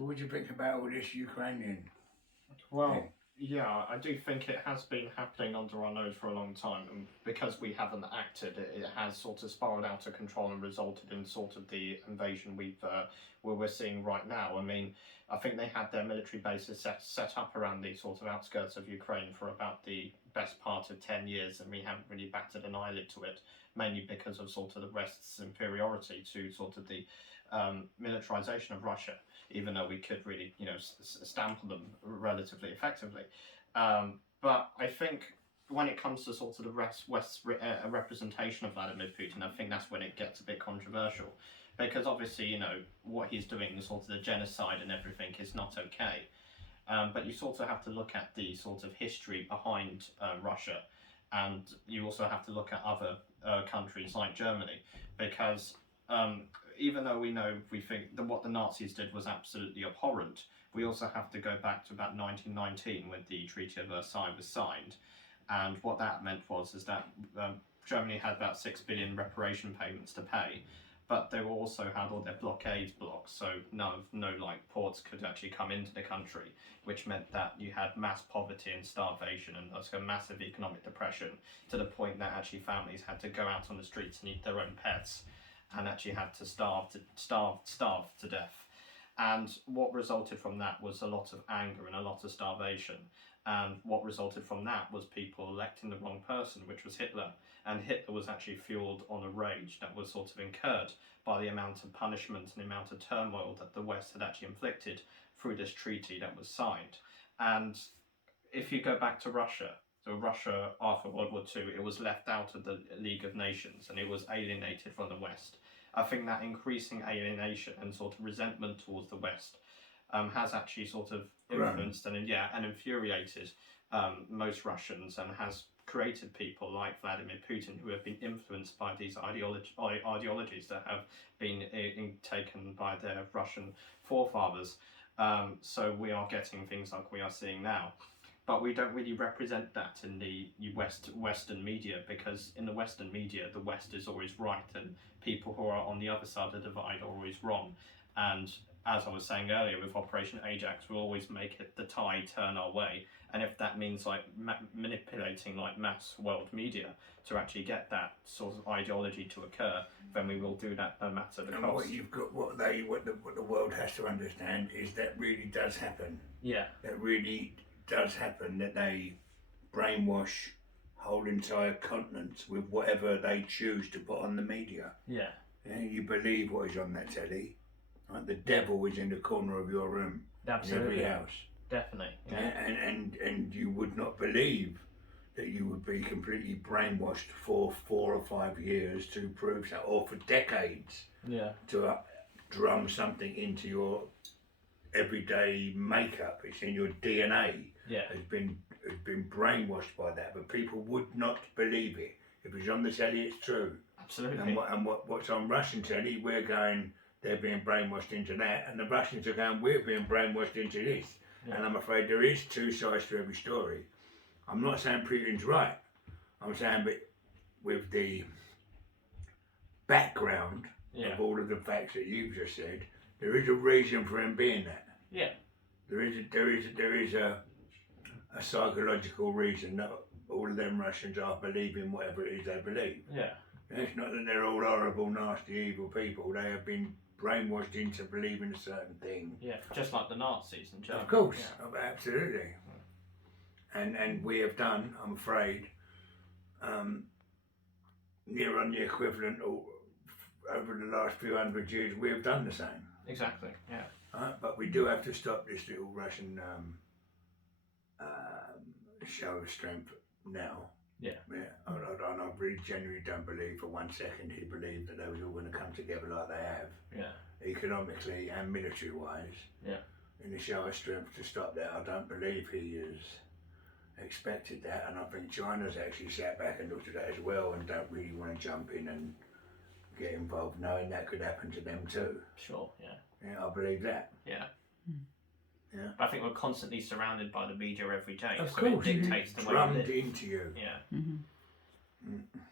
So what do you think about all this Ukrainian Well, thing? yeah, I do think it has been happening under our nose for a long time, and because we haven't acted, it has sort of spiraled out of control and resulted in sort of the invasion we're seeing right now. I mean, I think they had their military bases set up around the sort of outskirts of Ukraine for about the best part of 10 years, and we haven't really batted an eyelid to it, mainly because of sort of the West's inferiority to sort of the militarization of Russia, even though we could really, stamp them relatively effectively. But I think when it comes to sort of the West's representation of Vladimir Putin, I think that's when it gets a bit controversial. Because obviously, what he's doing, sort of the genocide and everything, is not okay. But you sort of have to look at the sort of history behind Russia, and you also have to look at other countries like Germany, because even though we think that what the Nazis did was absolutely abhorrent, we also have to go back to about 1919 when the Treaty of Versailles was signed, and what that meant is that Germany had about 6 billion reparation payments to pay, but they also had all their blockades blocked, so no ports could actually come into the country, which meant that you had mass poverty and starvation and also a massive economic depression, to the point that actually families had to go out on the streets and eat their own pets, and actually had to starve to death. And what resulted from that was a lot of anger and a lot of starvation. And what resulted from that was people electing the wrong person, which was Hitler. And Hitler was actually fueled on a rage that was sort of incurred by the amount of punishment and the amount of turmoil that the West had actually inflicted through this treaty that was signed. And if you go back to Russia, so Russia after World War II, it was left out of the League of Nations and it was alienated from the West. I think that increasing alienation and sort of resentment towards the West has actually sort of influenced and infuriated most Russians, and has created people like Vladimir Putin who have been influenced by these ideologies that have been taken by their Russian forefathers. So we are getting things like we are seeing now. But we don't really represent that in the Western media, because in the Western media, the West is always right and people who are on the other side of the divide are always wrong. And as I was saying earlier, with Operation Ajex, we'll always make the tide turn our way. And if that means like manipulating like mass world media to actually get that sort of ideology to occur, then we will do that no matter the cost. What you've got, what the world has to understand is that really does happen. Yeah. That really does happen, that they brainwash whole entire continents with whatever they choose to put on the media. Yeah. You believe what is on that telly. Right? The devil is in the corner of your room. Absolutely. In every house. Definitely. Yeah. And you would not believe that you would be completely brainwashed for 4 or 5 years to prove that, or for decades. Yeah. To drum something into your everyday makeup. It's in your DNA. Yeah. Has been brainwashed by that, but people would not believe it. If it's on the telly, it's true. Absolutely. And what's on Russian telly, we're going, they're being brainwashed into that, and the Russians are going, we're being brainwashed into this. Yeah. And I'm afraid there is two sides to every story. I'm not saying Putin's right. I'm saying, but with the background of all of the facts that you've just said, there is a reason for him being that. Yeah. There is a psychological reason that all of them Russians are believing whatever it is they believe. Yeah. It's not that they're all horrible, nasty, evil people. They have been brainwashed into believing a certain thing. Yeah, just like the Nazis in Germany. Of course, absolutely. And we have done, I'm afraid, near on the equivalent over the last few hundred years, we have done the same. Exactly, yeah. But we do have to stop this little Russian show of strength now. Yeah. I really genuinely don't believe for 1 second he believed that they was all going to come together like they have. Yeah. Economically and military wise. Yeah. In the show of strength to stop that, I don't believe he has expected that, and I think China's actually sat back and looked at that as well and don't really want to jump in and get involved, knowing that could happen to them too. Sure, yeah. Yeah, I believe that. Yeah. Yeah. But I think we're constantly surrounded by the media every day, of so course, it dictates the way we drummed live. into you. Yeah. Mm-hmm.